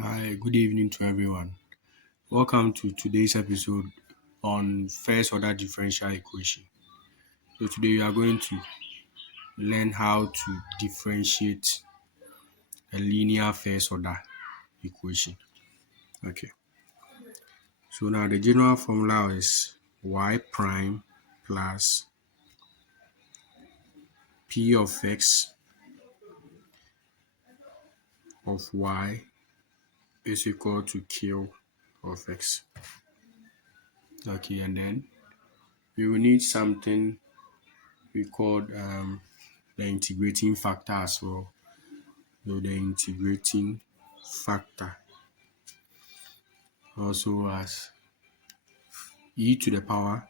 Hi, good evening to everyone. Welcome to today's episode on first order differential equation. So today we are going to learn how to differentiate a linear first order equation. Okay. So now the general formula is y prime plus p of x of y is equal to q of x. Okay, and then we will need something we call the integrating factor as well. So the integrating factor also as e to the power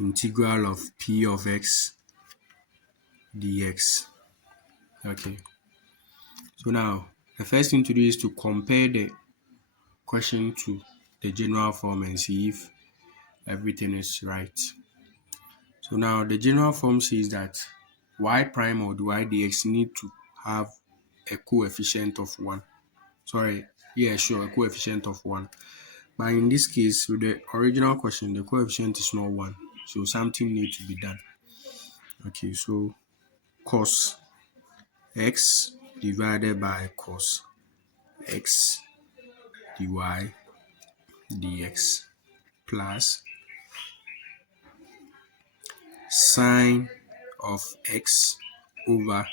integral of p of x dx. Okay, so now the first thing to do is to compare the question to the general form and see if everything is right. So now the general form says that y prime or y dx need to have a coefficient of 1. A coefficient of 1. But in this case, with the original question, the coefficient is not 1. So something needs to be done. Okay, so cos x divided by cos x dy dx plus sine of x over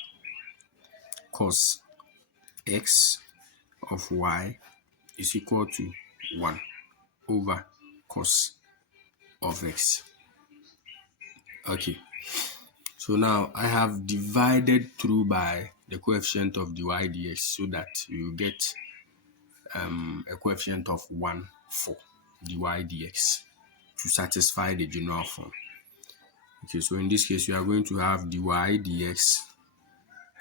cos x of y is equal to 1 over cos of x. Okay, so now I have divided through by the coefficient of dy dx so that you get a coefficient of 1 for dy dx to satisfy the general form. Okay, so in this case, we are going to have dy dx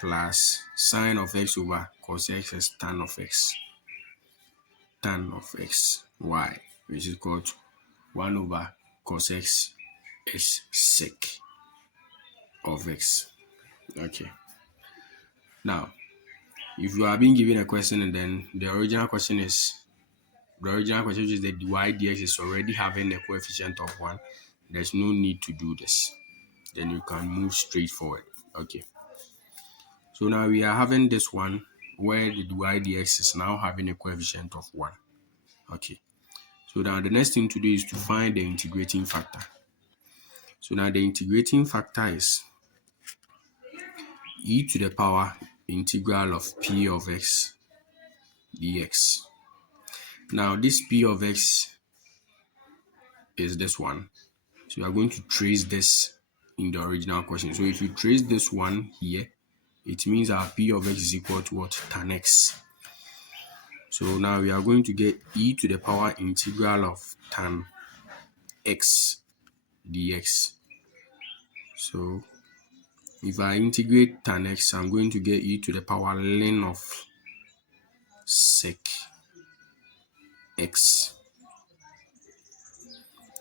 plus sine of x over cos x is tan of x y, which is equal to 1 over cos x is sec of x. Okay, now if you are being given a question and then the original question which is the dy dx is already having a coefficient of 1, there's no need to do this. Then you can move straight forward. Okay, so now we are having this one where the dy dx is now having a coefficient of 1. Okay, so now the next thing to do is to find the integrating factor. So now the integrating factor is e to the power integral of p of x dx. Now this p of x is this one. So you are going to trace this in the original question. So if you trace this one here, it means our p of x is equal to what? Tan x. So now we are going to get e to the power integral of tan x dx. So if I integrate tan x, I'm going to get e to the power ln of sec x.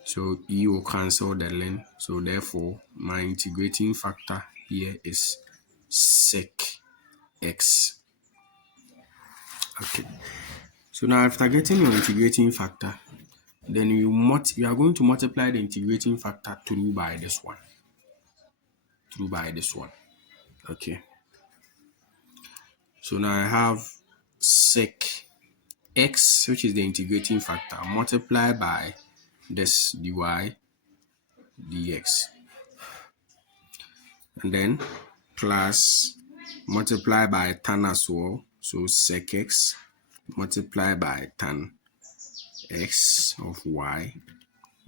So e will cancel the ln. So therefore, my integrating factor here is sec x. Okay. So now after getting your integrating factor, then you are going to multiply the integrating factor through by this one. Okay. So now I have sec x, which is the integrating factor, multiplied by this dy dx. And then plus multiply by tan as well. So sec x multiplied by tan x of y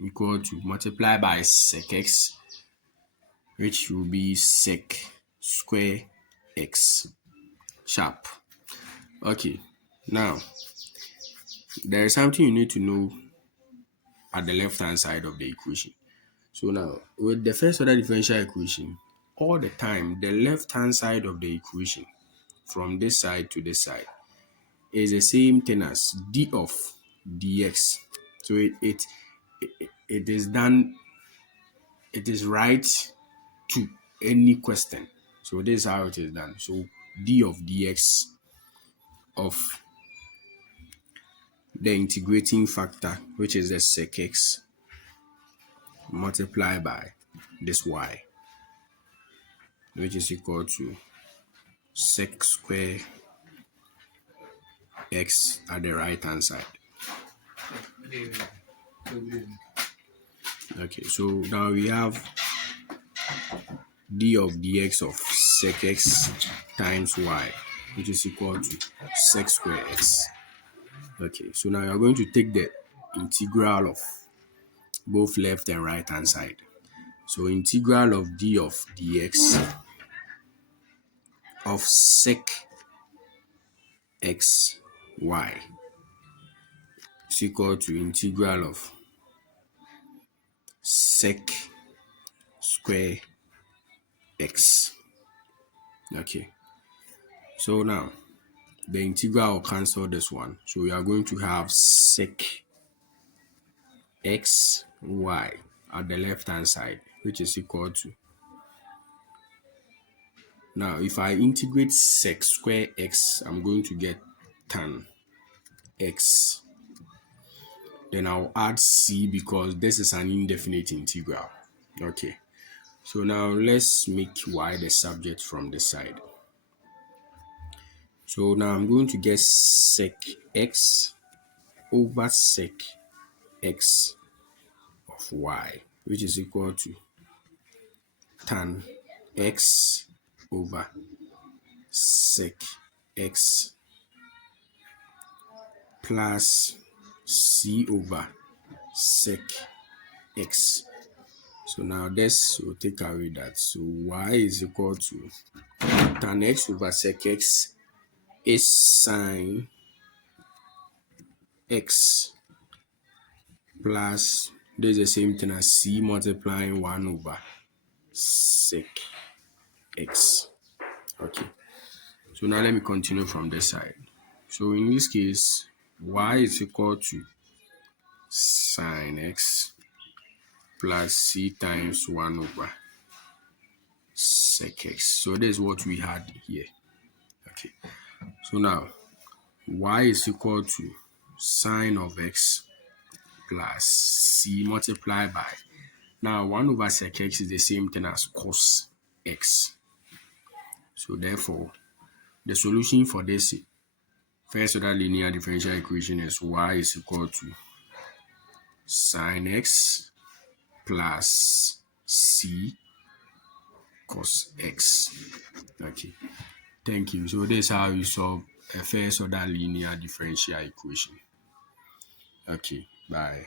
equal to multiply by sec x, which will be sec square x sharp. Okay, now there is something you need to know at the left hand side of the equation. So now with the first order differential equation, all the time the left hand side of the equation from this side to this side is the same thing as d of dx. So it is done, it is right to any question. So this is how it is done. So d of dx of the integrating factor, which is the sec x, multiplied by this y, which is equal to sec square x at the right hand side. Okay, so now we have d of dx of sec x times y, which is equal to sec square x. Okay, so now you're going to take the integral of both left and right hand side. So integral of d of dx of sec x y is equal to integral of sec square x. Okay, so now the integral will cancel this one. So we are going to have sec x y at the left hand side, which is equal to, now if I integrate sec square x, I'm going to get tan x. Then I'll add c because this is an indefinite integral. Okay, so now let's make y the subject from this side. So now I'm going to get sec x over sec x of y, which is equal to tan x over sec x plus c over sec x. So now this will take away that. So y is equal to tan x over sec x is sine x plus, this is the same thing as c multiplying 1 over sec x. Okay, so now let me continue from this side. So in this case, y is equal to sine x plus c times 1 over sec x. So this is what we had here. Okay, so now y is equal to sine of x plus c multiplied by, now 1 over sec x is the same thing as cos x. So therefore, the solution for this first order linear differential equation is y is equal to sine x plus c cos x. Okay, thank you. So this is how you solve a first order linear differential equation. Okay, bye.